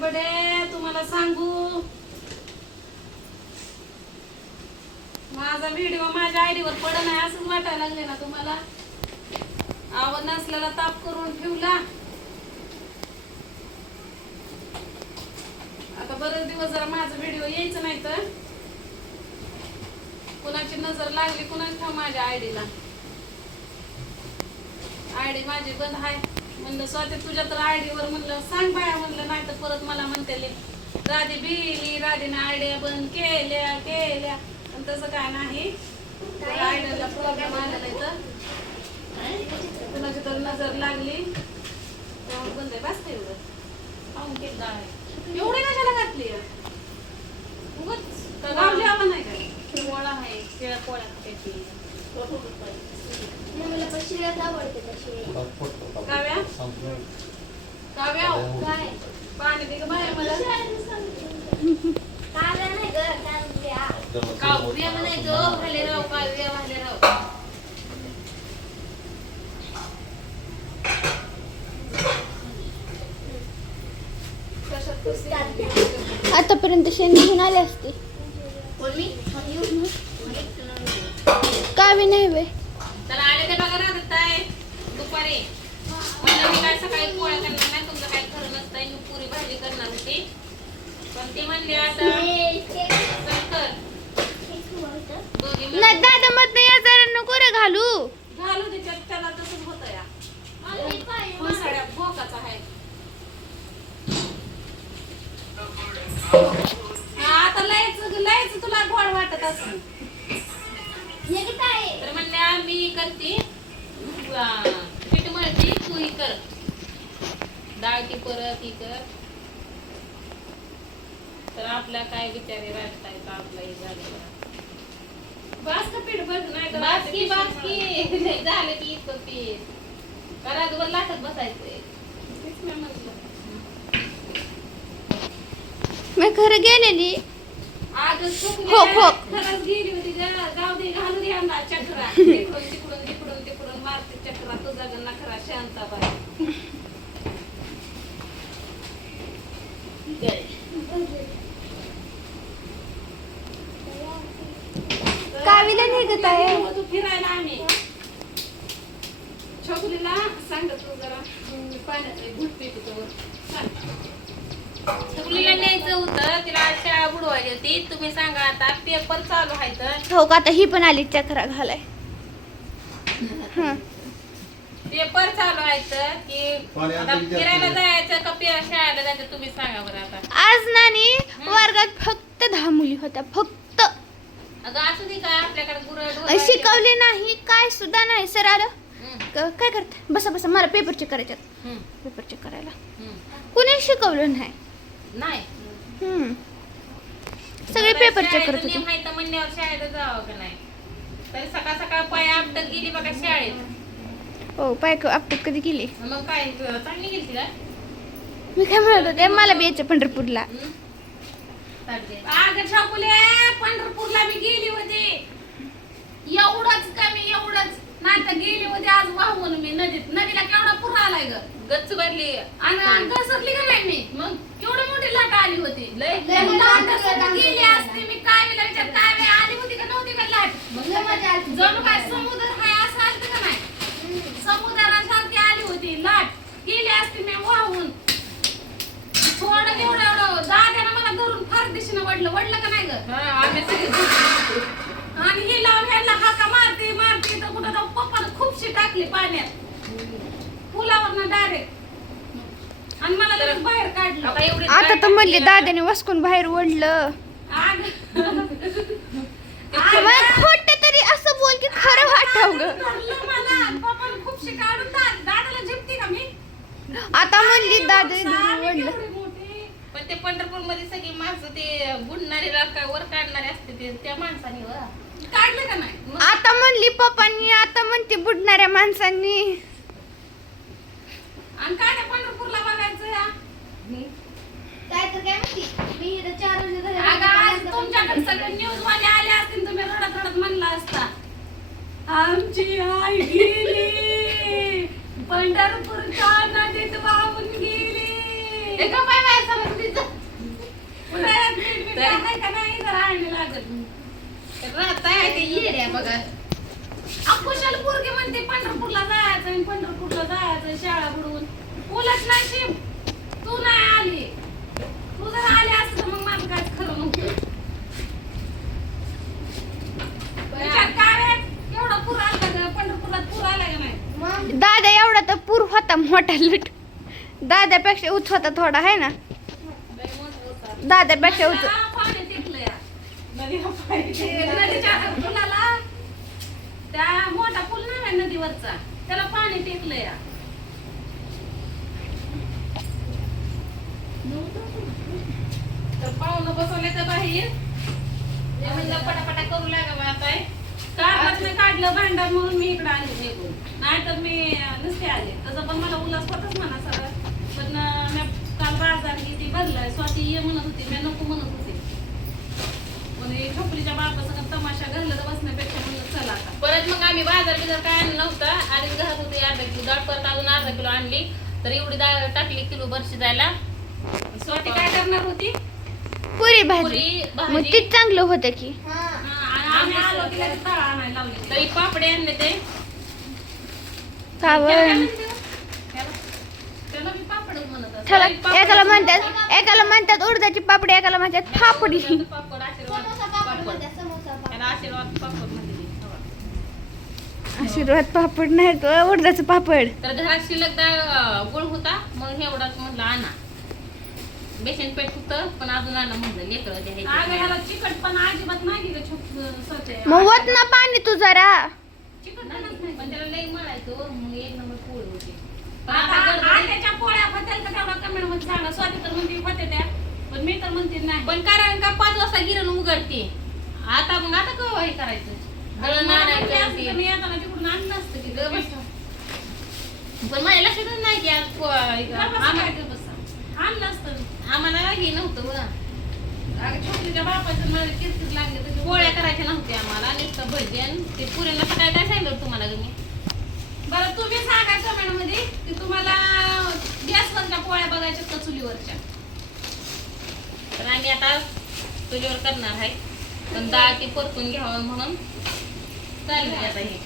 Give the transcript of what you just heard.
बडे तुम्हाला सांगू? माझा व्हिडिओ माझ्या आयडीवर पडत नाही असंच वाटायला लागले ना तुम्हाला? आवड नसलेला ताप करून ठेवला. आता बरेच दिवस जरा माझा व्हिडिओ यायचं नाही तर. कुणाची नजर लागली कुणाच ठाव माझ्या आयडीला आयडी माझी बंद आहे. म्हणलं स्वाती तुझ्या तर आयडीवर म्हणलं सांग बाया म्हणलं नाही तर परत मला म्हणते राधी बिली राधीने आयडिया बंद केल्या केल्या. पण तसं काय नाही. आयडियाला प्रॉब्लेम आलेला इथं कुणाची तर नजर लागली. त्यामुळे बंद आहे बस एवढं पाहून आहे एवढी कशाला घातली उगाच. का गावली आवा नाही काय पोळा आहे पोळ्या मला पण शिळ्याच आवडते त्या शिळ्या. काव्या? काव्या काय? पाणी दे गं बाया मला? काव्या नाही ग, काव्या. काव्य म्हणायचं भालेराव काव्य भालेराव कशात कसं आतापर्यंत शेण घेऊन आले असते. कोण? मी कावी नाही बाई तर आले ते बघा राहत आहे दुपारी म्हणलं मी काय सकाळी पोळ्या करणार नाही तुमचं काय खरं नसतंय मी पुरी भाजी करणार होती. पण ते म्हणले आता चल कर. दोघी मिळून. नाही दादा मत या जरा नको रे घालू. घालू दे त्यात त्याला तसंच होतं या. फुलसाड्या भोकाचा आहे. हा, आता लयच लयच तुला गोड वाटत असं किती आहे? तर म्हणल्या मी करते. अं, तू ही कर. डाळ ती परत ही कर. तर आपल्या काय बिचारे वाटतायत आपलं हे झालं. बास का पीठ बघ नाही तर झालं की इतकं पीठ. घरात वर लाटत बसायचंय? तेच मी खरं गेलेली. आज हो, हो. खरंच गेली होती. ग. जाऊ दे घालू दे यांना चक्रा तिकडून तिकडून तिकडून तिकडून मारते शांताबाई कावीला निघत आहे. फिरायला आम्ही छोकलीला सांग तू जरा मी पाण्यात घुट पित. सांग. न्यायचं होतं तिला शाळा बुडवायची होती तुम्ही सांगा आता पेपर चालू आहे तर हो का आता ही पण आली चक्रा घालाय. पेपर चालू आहे तर की आता फिरायला. जायचं का पे- शाळेला जायचं तुम्ही सांगा बरं आता. आज नानी वर्गात फक्त दहा मुली होत्या फक्त. अगं असू दे काय आपल्याकडे गुरं शिकवले नाही काय सुद्धा नाही सर आलं. क- काय करता? बसा बसा मला पेपर चेक करायचे पेपर चेक करायला. कुणी शिकवलं नाही? नाही. हम्म. सगळे पेपर चेक करत होते. माहीत म्हणल्यावर शाळेत जावं का नाही? तरी सकाळ सकाळ पाय आपटत गेली बघा शाळेत. हो पाय आपटत कधी गेली मग काय चांगली गेली का मी काय म्हणत होते मला बी यायचं पंढरपूरला. अगं छकुले पंढरपूरला मी गेली होती. एवढंच कमी एवढंच. नाही तर गेली होती आज वाहून मी नदीत. नदीला केवढा पूर आलाय ग. गच्च भरली. आणि घसरली का नाही मी? मग केवढी मोठी लाट आली होती. गेली असती मी. काय विचार काय आली होती का नव्हती का लाट. जणू काय समुद्र हाय असं आलं का नाही समुद्रासारखी आली होती लाट गेली असती मी वाहून थोडं एवढं एवढं दाद्यानं मला धरून फार दिशेनं वडलं वडलं का नाही ग हा, आम्ही सगळे आणि ही लावून ह्याला हाका मारते मारते तर कुठं जाऊ पप्पानं खूपशी टाकली पाण्यात पुलावर डायरेक्ट आणि मला लगेच बाहेर काढलं आता तर म्हणले दादाने वसकून बाहेर ओढलं खोट तरी असं बोल की खरं वाटाव ग काढून दादाला झिपते का मी? आता म्हणली दादा. पण ते पंढरपूरमध्ये सगळी माणसं ते बुडणारे राखा वर काढणारे असते ते त्या माणसाने काढलं का नाही? आता म्हणली पप्पांनी आता म्हणते बुडणाऱ्या माणसांनी. आणि काय त्या पंढरपूरला बघायचं या? काय तर काय माहिती? मी इथं चार घरी अगं आज. तुमच्याकडे सगळे न्यूज वाले आले असतील तुम्ही रडत रडत म्हणला असता. आमची आई गेली. पंढरपूरच्या नदीत वाहून गेली. एका पाय बाय समज उन्हाळ्यात मीठ बीठ टाकाय का नाही तर आणली लागत राहत आहे ते येड्या बघा. अकुशल पोरगी म्हणते पंढरपूरला जायचं पंढरपूरला जायचं शाळा बुडवून. उलट नाही शिव तू नाही आली तू जर आली असत तर मग माझं काय खरं नव्हतं विचार काय रे? केवढा पूर आला का पंढरपुरात पूर आला का नाही मग दादा एवढा तर पूर होता मोठा लुट दादापेक्षा उच होता थोडा आहे ना? दाद्यापेक्षा मोठं उच पाणी टिकलं नदीच्या पुलाला त्या मोठा पूल नाही आहे नदीवरचा. त्याला पाणी टेकलं या तर पाहुणं बसवले तर बाहेर. ते म्हणलं पटापटा करू लागा आता कारणात मी काढलं भांडण म्हणून मी इकडे आले निघून नाहीतर मी नसते आले. तसं पण मला उल्हास होताच म्हणा सगळं. पण मी काल बाजार किती भरलाय स्वाती ये म्हणत होती मी नको म्हणत होते. पण हे ठोपलीच्या बापासंग तमाशा घाललं तर बसण्यापेक्षा म्हणलं चला आता. परत मग आम्ही बाजार बिजार काय आणलं नव्हतं. आधीच घरात होती अर्धा किलो डाळ परत अजून अर्धा किलो आणली. तर एवढी डाळ टाकली किलो बरशी जायला. स्वाती काय करणार होती? पुरी भाजी. मग चांगलं होतं की. आणि आम्ही आलो की लगेच डाळ आणायला लावली तरी पापडे आणले ते हो? त्याला मी पापडच म्हणत असते. पापड- एकाला म्हणतात एकाला म्हणतात उडदाची पापडी एकाला म्हणतात पापडी पापड आशीर्वाद समोसा पापड पापड म्हणतात समोसा पापड त्याला आशीर्वाद पापड म्हणते ती. हवा. आशीर्वाद पापड नाही तो उडदाचं पापड तर घरात शिल्लक डाळ गुळ होता मग एवढाच म्हणलं आणा बेसन पेट होतं पण अजून आणा म्हणलं लेकरं ह्याला चिकटपणा अजिबात नाही स्वतः. मग होत ना पाणी तू जरा. नाही पण त्याला लई मळायचो मग एक नंबर पोळी होती. पण आट्याच्या पोळ्या बद्दल तर तेवढा कमेंटमध्ये सांगा स्वाती तर म्हणते होते त्या. पण मी तर म्हणते नाही. पण कारण का पाच वाजता गिरण उघडते. आता मग आता केव्हा हे करायचं? दळण आणायचं. येताना तिकडून आणलं असतं की गं. पण माझ्या लक्षातच नाही की आज आणलं असतं. आम्हाला हे नव्हतं बघा. अगं छोटीच्या बापाचं मला किरकिर लागले तर गोळ्या करायच्या नव्हत्या आम्हाला. नुसतं भजन ते पुरेला काय काय सांगितलं तुम्हाला तुम्ही बरं तुम्ही सांगा कमेंटमध्ये की तुम्हाला गॅसवरच्या पोळ्या बघायच्या का चुलीवरच्या? तर आम्ही आता चुलीवर करणार आहे. पण डाळ ती परतून घ्यावं म्हणून चालली आता हे.